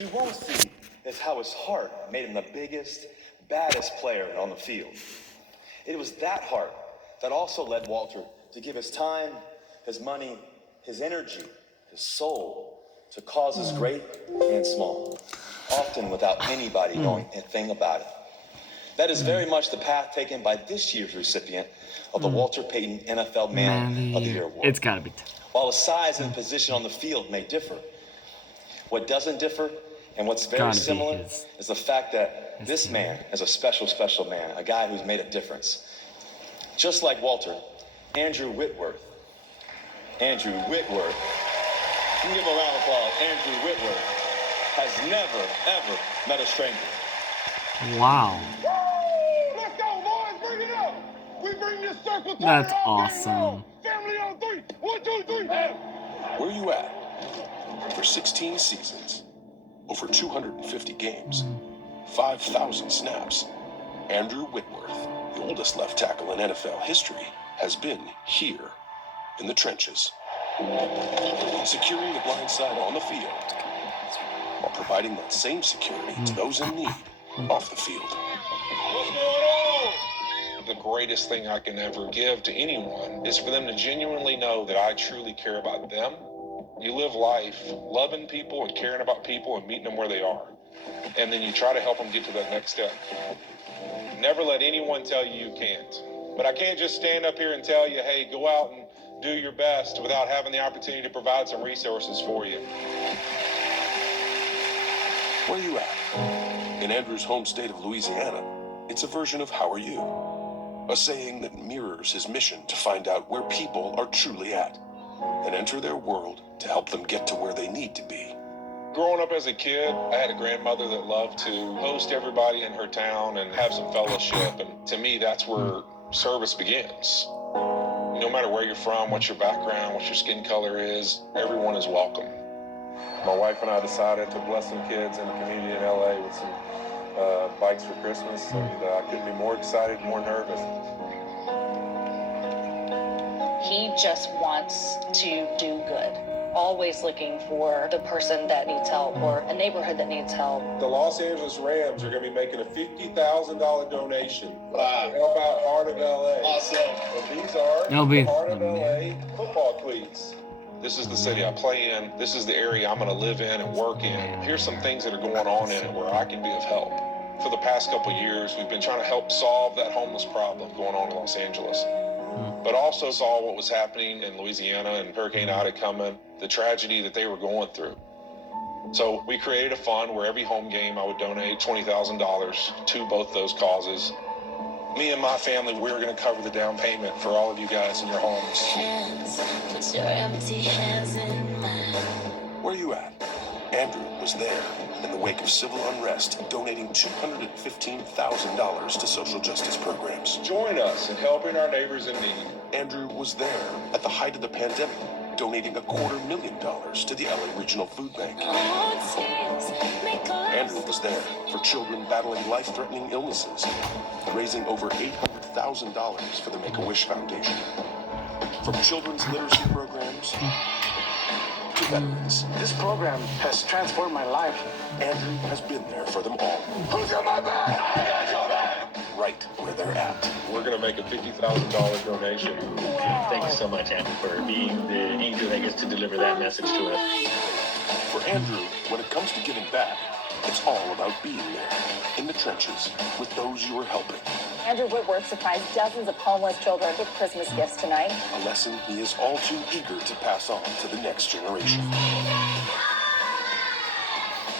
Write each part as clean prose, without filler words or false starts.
you won't see is how his heart made him the biggest, baddest player on the field. It was that heart that also led Walter to give his time, his money, his energy, his soul to causes great and small, often without anybody knowing a thing about it. That is very much the path taken by this year's recipient of the Walter Peyton NFL Man of the Year Award. It's gotta be. While his size and position on the field may differ, what doesn't differ and what's very similar is the fact that this man is a special, special man, a guy who's made a difference. Just like Walter, Andrew Whitworth. Andrew Whitworth. You can give him a round of applause. Andrew Whitworth has never, ever met a stranger. Wow. Let's go, boys. Bring it up. We bring this circle to That's awesome. Family on three. 1, 2, 3. Where you at? For 16 seasons, over 250 games, 5,000 snaps, Andrew Whitworth, the oldest left tackle in NFL history, has been here in the trenches, securing the blind side on the field, while providing that same security to those in need off the field. What's going on? The greatest thing I can ever give to anyone is for them to genuinely know that I truly care about them. You live life loving people and caring about people and meeting them where they are. And then you try to help them get to that next step. Never let anyone tell you you can't. But I can't just stand up here and tell you, hey, go out and do your best without having the opportunity to provide some resources for you. Where you at? In Andrew's home state of Louisiana, it's a version of How Are You? A saying that mirrors his mission to find out where people are truly at and enter their world to help them get to where they need to be. Growing up as a kid, I had a grandmother that loved to host everybody in her town and have some fellowship. And to me, that's where service begins. No matter where you're from, what your background, what your skin color is, everyone is welcome. My wife and I decided to bless some kids in the community in LA with some bikes for Christmas, and I couldn't be more excited, more nervous. He just wants to do good. Always looking for the person that needs help or a neighborhood that needs help. The Los Angeles Rams are going to be making a $50,000 donation to help out Heart of LA. Awesome. And these are the Heart of LA football cleats. This is the city I play in. This is the area I'm going to live in and work in. Here's some things that are going on in it where I can be of help. For the past couple of years, we've been trying to help solve that homeless problem going on in Los Angeles, but also saw what was happening in Louisiana and Hurricane Ida coming, the tragedy that they were going through. So we created a fund where every home game I would donate $20,000 to both those causes. Me and my family, we're going to cover the down payment for all of you guys in your homes. Put your empty hands in mine. Where you at? Andrew was there in the wake of civil unrest, donating $215,000 to social justice programs. Join us in helping our neighbors in need. Andrew was there at the height of the pandemic, donating $250,000 to the LA Regional Food Bank. Andrew was there for children battling life-threatening illnesses, raising over $800,000 for the Make-A-Wish Foundation. From children's literacy programs to veterans, This program has transformed my life. Andrew has been there for them all, Who's got my back? I got your back. right where they're at. We're going to make a $50,000 donation. Thank you so much, Andrew, for being the angel that gets to deliver that message to us. For Andrew, when it comes to giving back, it's all about being there, in the trenches, with those you are helping. Andrew Whitworth surprised dozens of homeless children with Christmas gifts tonight. A lesson he is all too eager to pass on to the next generation.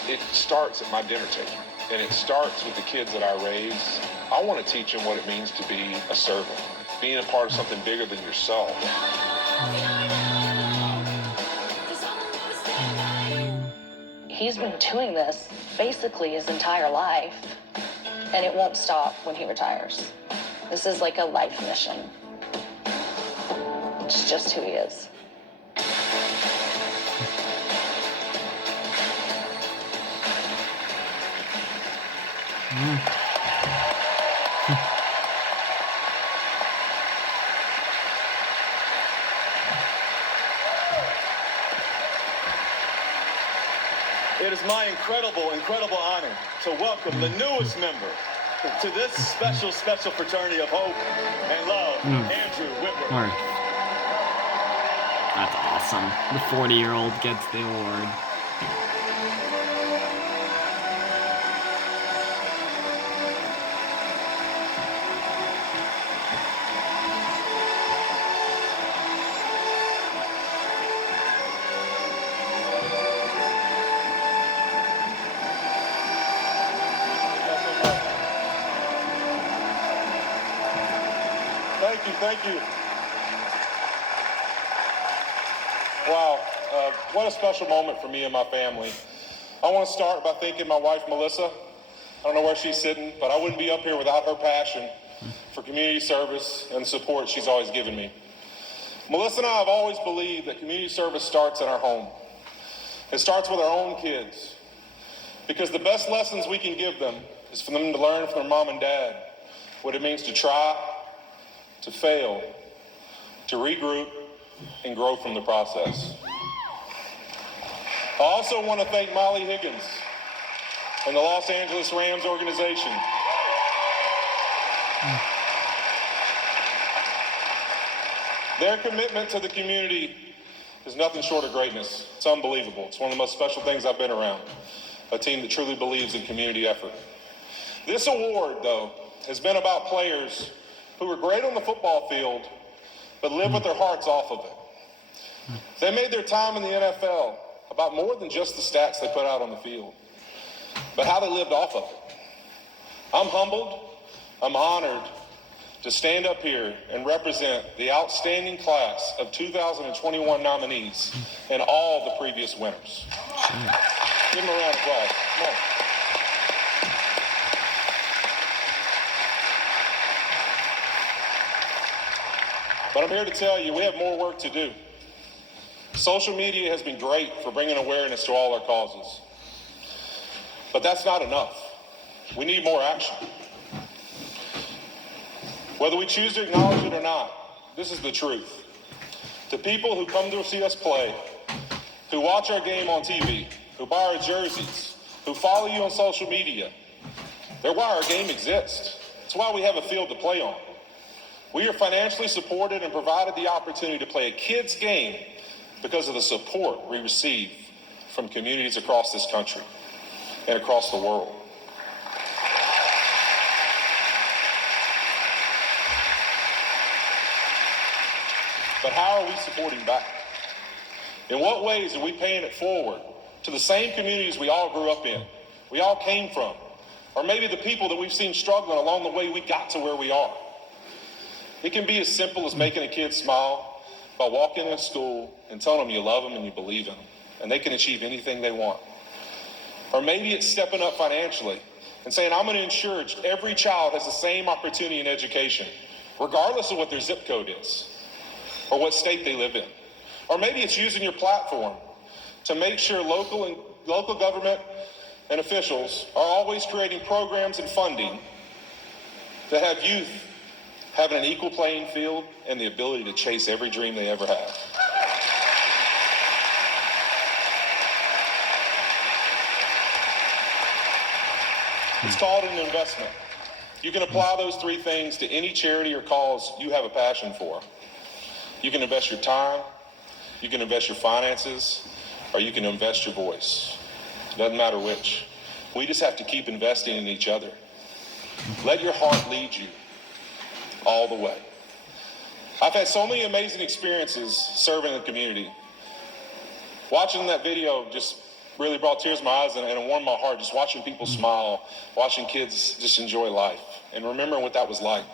It starts at my dinner table, and it starts with the kids that I raise. I want to teach them what it means to be a servant, being a part of something bigger than yourself. He's been doing this basically his entire life, and it won't stop when he retires. This is like a life mission. It's just who he is. It is my incredible, incredible honor to welcome the newest member to this special, special fraternity of hope and love, Andrew Whitworth. That's awesome. The 40-year-old gets the award. Thank you. Wow, what a special moment for me and my family. I want to start by thanking my wife, Melissa. I don't know where she's sitting, but I wouldn't be up here without her passion for community service and the support she's always given me. Melissa and I have always believed that community service starts in our home. It starts with our own kids, because the best lessons we can give them is for them to learn from their mom and dad what it means to try, to fail, to regroup, and grow from the process. I also want to thank Molly Higgins and the Los Angeles Rams organization. Their commitment to the community is nothing short of greatness. It's unbelievable. It's one of the most special things I've been around, a team that truly believes in community effort. This award, though, has been about players who were great on the football field, but live with their hearts off of it. They made their time in the NFL about more than just the stats they put out on the field, but how they lived off of it. I'm humbled, I'm honored to stand up here and represent the outstanding class of 2021 nominees and all the previous winners. Give them a round of applause. Come on. But I'm here to tell you, we have more work to do. Social media has been great for bringing awareness to all our causes. But that's not enough. We need more action. Whether we choose to acknowledge it or not, this is the truth. The people who come to see us play, who watch our game on TV, who buy our jerseys, who follow you on social media, they're why our game exists. It's why we have a field to play on. We are financially supported and provided the opportunity to play a kid's game because of the support we receive from communities across this country and across the world. But how are we supporting back? In what ways are we paying it forward to the same communities we all grew up in, we all came from, or maybe the people that we've seen struggling along the way we got to where we are? It can be as simple as making a kid smile by walking into school and telling them you love them and you believe in them, and they can achieve anything they want. Or maybe it's stepping up financially and saying, I'm going to ensure every child has the same opportunity in education, regardless of what their zip code is or what state they live in. Or maybe it's using your platform to make sure local government and officials are always creating programs and funding to have youth having an equal playing field and the ability to chase every dream they ever have. It's called an investment. You can apply those three things to any charity or cause you have a passion for. You can invest your time, you can invest your finances, or you can invest your voice. It doesn't matter which. We just have to keep investing in each other. Let your heart lead you all the way. I've had so many amazing experiences serving the community. Watching that video just really brought tears to my eyes and it warmed my heart, just watching people smile, watching kids just enjoy life, and remembering what that was like.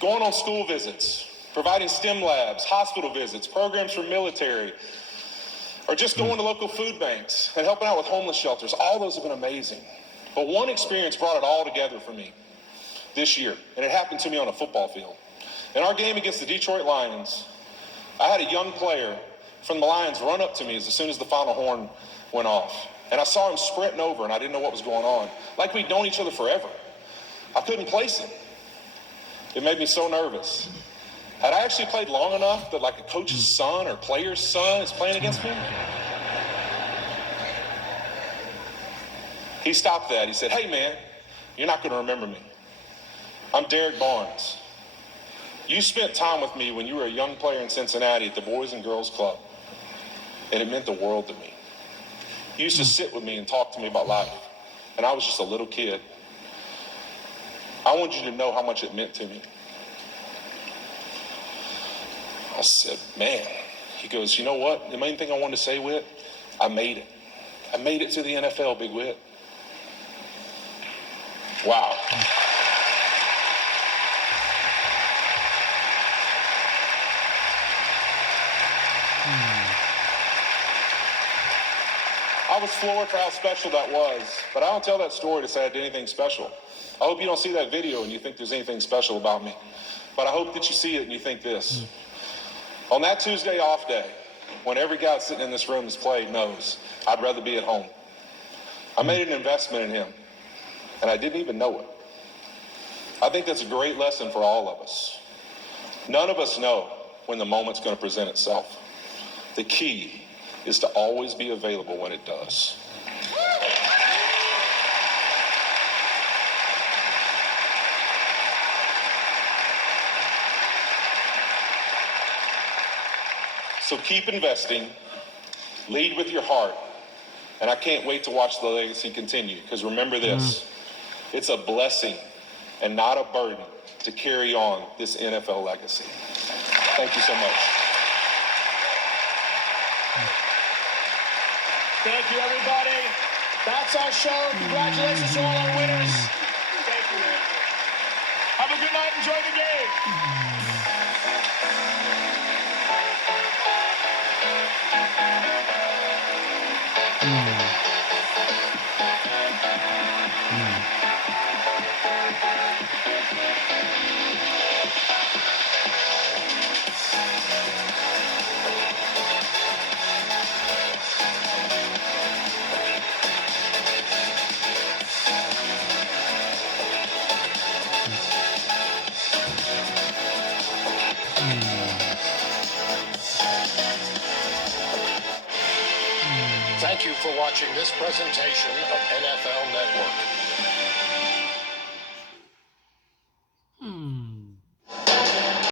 Going on school visits, providing STEM labs, hospital visits, programs for military, or just going to local food banks and helping out with homeless shelters. All those have been amazing. But one experience brought it all together for me this year, and it happened to me on a football field. In our game against the Detroit Lions, I had a young player from the Lions run up to me as soon as the final horn went off. And I saw him sprinting over, and I didn't know what was going on. Like we'd known each other forever. I couldn't place him. It made me so nervous. Had I actually played long enough that like a coach's son or player's son is playing against me? He stopped that. He said, "Hey, man, you're not going to remember me. I'm Derek Barnes. You spent time with me when you were a young player in Cincinnati at the Boys and Girls Club, and it meant the world to me. You used to sit with me and talk to me about life, and I was just a little kid. I want you to know how much it meant to me." I said, "Man." He goes, "You know what? The main thing I wanted to say, Whit, I made it. I made it to the NFL, Big Whit." Wow. I was floored for how special that was, but I don't tell that story to say I did anything special. I hope you don't see that video and you think there's anything special about me, but I hope that you see it and you think this. On that Tuesday off day, when every guy sitting in this room has played knows I'd rather be at home. I made an investment in him, and I didn't even know it. I think that's a great lesson for all of us. None of us know when the moment's going to present itself. The key is to always be available when it does. So keep investing, lead with your heart, and I can't wait to watch the legacy continue, because remember this, it's a blessing and not a burden to carry on this NFL legacy. Thank you so much. Thank you, everybody. That's our show. Congratulations to all our winners. Thank you. Have a good night. Enjoy the game. Thank you for watching this presentation of NFL Network.